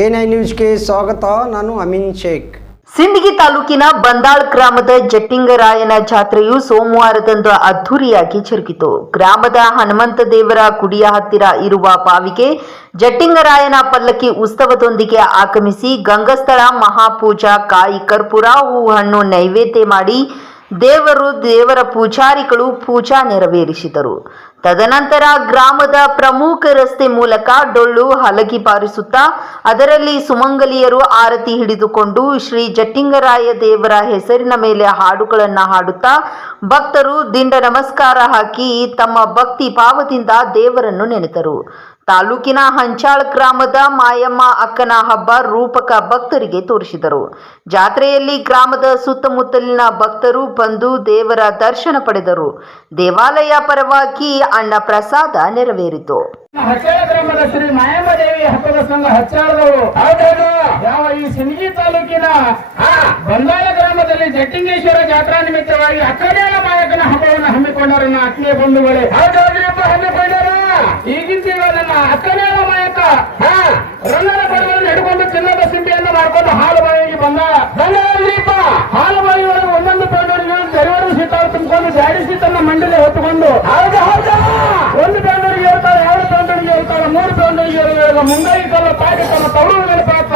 N I ನ್ಯೂಸ್ಗೆ ಸ್ವಾಗತ. ನಾನು ಅಮಿನ್ ಶೇಖ್. ಸಿಂದಗಿ ತಾಲೂಕಿನ ಬಂದಾಳ್ ಗ್ರಾಮದ ಜಟ್ಟಿಂಗರಾಯನ ಜಾತ್ರೆಯು ಸೋಮವಾರದಂದು ಅದ್ಧೂರಿಯಾಗಿ ಜರುಗಿತು. ಗ್ರಾಮದ ಹನುಮಂತ ದೇವರ ಕುಡಿಯ ಹತ್ತಿರ ಇರುವ ಬಾವಿಗೆ ಜಟ್ಟಿಂಗರಾಯನ ಪಲ್ಲಕ್ಕಿ ಉತ್ಸವದೊಂದಿಗೆ ಆಗಮಿಸಿ ಗಂಗಸ್ಥಳ ಮಹಾಪೂಜಾ ಕಾಯಿ ಕರ್ಪೂರ ಹೂ ಹಣ್ಣು ನೈವೇದ್ಯ ಮಾಡಿ ದೇವರು ದೇವರ ಪೂಜಾರಿಗಳು ಪೂಜಾ ನೆರವೇರಿಸಿದರು. ತದನಂತರ ಗ್ರಾಮದ ಪ್ರಮುಖ ರಸ್ತೆ ಮೂಲಕ ಡೊಳ್ಳು ಹಲಗಿ ಬಾರಿಸುತ್ತಾ, ಅದರಲ್ಲಿ ಸುಮಂಗಲಿಯರು ಆರತಿ ಹಿಡಿದುಕೊಂಡು ಶ್ರೀ ಜಟ್ಟಿಂಗರಾಯ ದೇವರ ಹೆಸರಿನ ಮೇಲೆ ಹಾಡುಗಳನ್ನು ಹಾಡುತ್ತಾ, ಭಕ್ತರು ದಿಂಡ ನಮಸ್ಕಾರ ಹಾಕಿ ತಮ್ಮ ಭಕ್ತಿ ಭಾವದಿಂದ ದೇವರನ್ನು ನೆನೆದರು ತಾಲೂಕಿನ ಹಂಚಾಳ್ ಗ್ರಾಮದ ಮಾಯಮ್ಮ ಅಕ್ಕನ ಹಬ್ಬ ರೂಪಕ ಭಕ್ತರಿಗೆ ತೋರಿಸಿದರು. ಜಾತ್ರೆಯಲ್ಲಿ ಗ್ರಾಮದ ಸುತ್ತಮುತ್ತಲಿನ ಭಕ್ತರು ಬಂದು ದೇವರ ದರ್ಶನ ಪಡೆದರು. ದೇವಾಲಯ ಪರವಾಗಿ ಅಣ್ಣ ಪ್ರಸಾದ ನೆರವೇರಿತು. ಹಚ್ಚಾಳ ಗ್ರಾಮದ ಶ್ರೀ ಮಾಯಮ್ಮ ದೇವಿ ಹಬ್ಬದ ಸಂಘ ಹಚ್ಚಾಳದವರು. ಹೌದೌದು ಯಾವ ಈ ಸಿಂಗಿ ತಾಲೂಕಿನ ಬಂದಾಳ ಗ್ರಾಮದಲ್ಲಿ ಜಟ್ಟಿಂಗೇಶ್ವರ ಜಾತ್ರಾ ನಿಮಿತ್ತವಾಗಿ ಅಕ್ಕಡೇಳ ಮಾಯಕನ ಹಬ್ಬವನ್ನು ಹಮ್ಮಿಕೊಂಡರನ್ನ ಆತ್ಮೀಯ ಬಂಧುಗಳೇ. ರಂಗನ ಪದಗಳನ್ನು ಹಿಡ್ಕೊಂಡು ಚಿನ್ನದ ಸಿಂಬಿಯನ್ನು ಮಾಡ್ಕೊಂಡು ಹಾಲು ಬಾಯಿಗೆ ಬಂದ ಬಂದೀಪ ಹಾಲು ಬಾಯಿ ಒಳಗೆ ಒಂದೊಂದು ಪೇದರಿಗೆ ತೆರವರು ಸೀತಾಳು ತುಂಬಿಕೊಂಡು ಗಾಡಿ ಸೀತನ್ನ ಮಂಡಳಿ ಹೊತ್ತುಕೊಂಡು. ಒಂದು ಬೇಂದರಿಗೆ ಹೇಳ್ತಾರೆ ಎರಡು ಬೇಂದರಿಗೆ ಹೇಳ್ತಾರೆ ಮೂರು ಬೇಂದರಿಗೆ ಮುಂದೆ ಮುಂಗೈ ಕಲ್ಲ ಪಾಟಿ ತನ್ನ ತವರು ನೆನಪಾತ